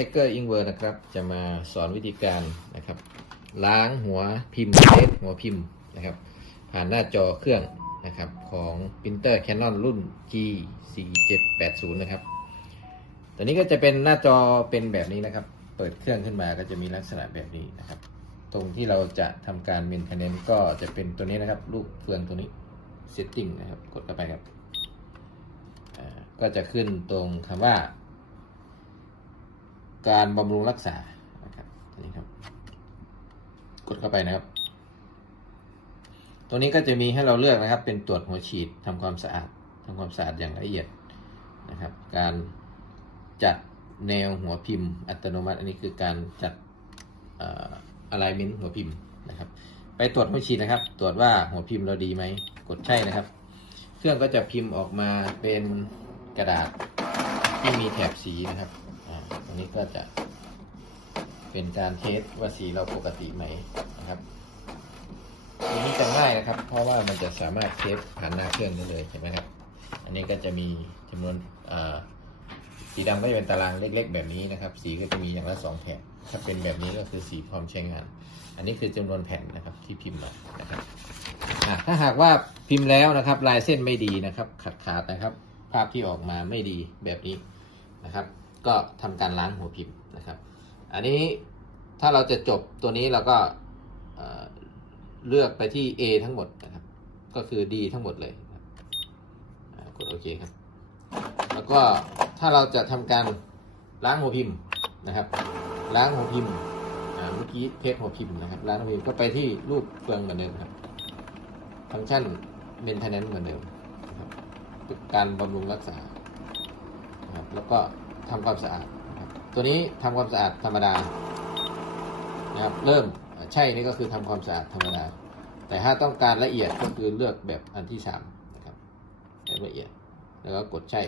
ไทเกอร์อิงเวอร์นะครับ จะมาสอนวิธีการนะครับ ล้างหัวพิมพ์เทสหัวพิมพ์นะครับ ผ่านหน้าจอเครื่องนะครับ ของปรินเตอร์ Canon รุ่น G4780 นะครับ ตัวนี้ก็จะเป็นหน้าจอเป็นแบบนี้นะครับ เปิดเครื่องขึ้นมาก็จะมีลักษณะแบบนี้นะครับ ตรงที่เราจะทำการ maintenance ก็จะเป็นตัวนี้นะครับรูปเฟืองตัวนี้ setting นะครับ กดเข้าไปครับก็จะขึ้นตรงคำว่า การบำรุงรักษานะครับตัวนี้ครับ กดเข้าไปนะครับตัวนี้ก็จะมีให้เราเลือกนะครับ เป็นตรวจหัวฉีดทำความสะอาดทำความสะอาดอย่างละเอียดนะครับ การจัดแนวหัวพิมพ์ อัตโนมัติ อันนี้คือการจัดอะไรเมนต์หัวพิมพ์นะครับ ไปตรวจหัวฉีดนะครับ ตรวจว่าหัวพิมพ์เราดีไหม กดใช่นะครับ เครื่องก็จะพิมพ์ออกมาเป็นกระดาษที่มีแถบสีนะครับ ตรงนี้ก็จะเป็นการเทสว่าสีเราปกติไหมนะครับอันนี้จะง่ายนะครับ เพราะว่ามันจะสามารถเทสผ่านหน้าเครื่องได้เลยเห็นไหมครับ อันนี้ก็จะมีจำนวนสีดำก็จะเป็นตารางเล็ก ๆ แบบนี้นะครับ สีก็จะมีอย่างละสองแผ่นถ้าเป็นแบบนี้ก็คือสีพร้อมใช้งาน อันนี้คือจำนวนแผ่นนะครับที่พิมพ์มานะครับถ้าหากว่าพิมพ์แล้วนะครับ ลายเส้นไม่ดีนะครับขาดขาดนะครับ ภาพที่ออกมาไม่ดีแบบนี้นะครับ ก็ทำการล้างหัวพิมพ์นะครับ อันนี้ถ้าเราจะจบตัวนี้เราก็เลือกไปที่ A ทั้งหมดนะครับ ก็คือ D ทั้งหมดเลยกดโอเคครับ แล้วก็ถ้าเราจะทำการล้างหัวพิมพ์นะครับ ล้างหัวพิมพ์เมื่อกี้เทสหัวพิมพ์นะครับล้างหัวพิมพ์ก็ไปที่รูปเฟืองเหมือนเดิมครับ ฟังก์ชัน maintenance เหมือนเดิมนะครับการบำรุงรักษานะครับแล้วก็ ทำความสะอาดนะครับตัวนี้ทำความสะอาดธรรมดานะครับเริ่มใช่นี่ก็คือทำความสะอาดธรรมดา แต่ถ้าต้องการละเอียดก็คือเลือกแบบอันที่สามนะครับแบบละเอียดแล้วก็กดใช่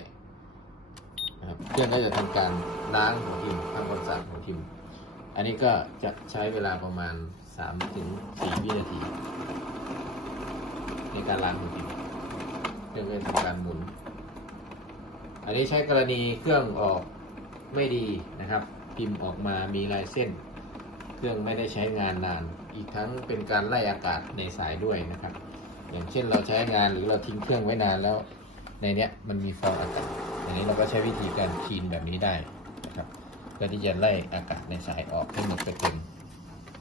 นะครับเครื่องก็จะทำการล้างหัวพิมพ์ทำความสะอาดหัวพิมพ์ อันนี้ก็จะใช้เวลาประมาณ3ถึง4วินาที ในการล้างหัวพิมพ์เครื่องก็จะทำการหมุน อันนี้ใช้กรณีเครื่องออกไม่ดีนะครับ พิมพ์ออกมามีลายเส้น เครื่องไม่ได้ใช้งานนาน อีกทั้งเป็นการไล่อากาศในสายด้วยนะครับ อย่างเช่นเราใช้งานหรือเราทิ้งเครื่องไว้นานแล้ว ในเนี้ยมันมีฟองอากาศอันนี้เราก็ใช้วิธีการคลีนแบบนี้ได้นะครับเพื่อที่จะไล่อากาศในสายออกให้หมดไปเต็ม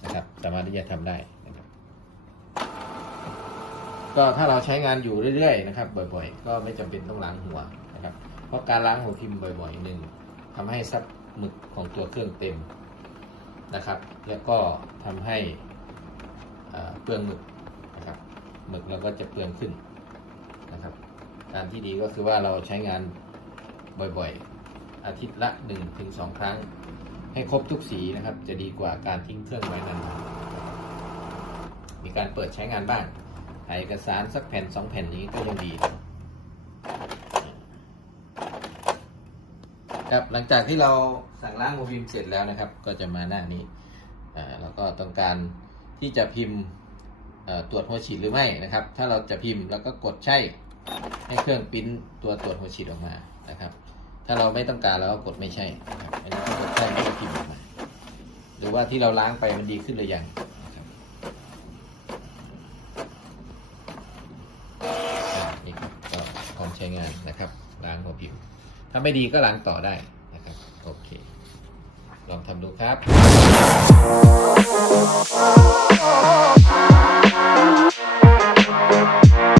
นะครับ สามารถที่จะทำได้นะครับ ก็ถ้าเราใช้งานอยู่เรื่อยๆนะครับ บ่อยๆ ก็ไม่จำเป็นต้องล้างหัวนะครับ เพราะการล้างหัวพิมพ์บ่อยๆหนึ่งทำให้ซับหมึกของตัวเครื่องเต็มนะครับ แล้วก็ทำให้เปลืองหมึกนะครับหมึกเราก็จะเปลืองขึ้นนะครับการที่ดีก็คือว่าเราใช้งานบ่อยๆ อาทิตย์ละ 1-2ถึง2ครั้ง ให้ครบทุกสีนะครับ จะดีกว่าการทิ้งเครื่องไว้นานๆมีการเปิดใช้งานบ้างถ่ายเอกสารสักแผ่นสองแผ่นนี้ก็ยังดีนะ ครับหลังจากที่เราสั่งล้างโมพิมพ์เสร็จแล้วนะครับ ก็จะมาหน้านี้อ่าแล้วก็ต้องการที่จะพิมพ์ตรวจหัวฉีดหรือไม่นะครับ ถ้าเราจะพิมพ์แล้วก็กดใช่ให้เครื่องปิ้นตัวตรวจหัวฉีดออกมานะครับ ถ้าเราไม่ต้องการเราก็กดไม่ใช่นะครับอันนี้ก็กดใช่ไม่ก็พิมพ์ออกมาหรือว่าที่เราล้างไปมันดีขึ้นหรือยังนะครับนี่ครับก็พร้อมใช้งานนะครับ ล้างหัวพิมพ์ ถ้าไม่ดีก็ล้างต่อได้นะครับ โอเค ลองทำดูครับ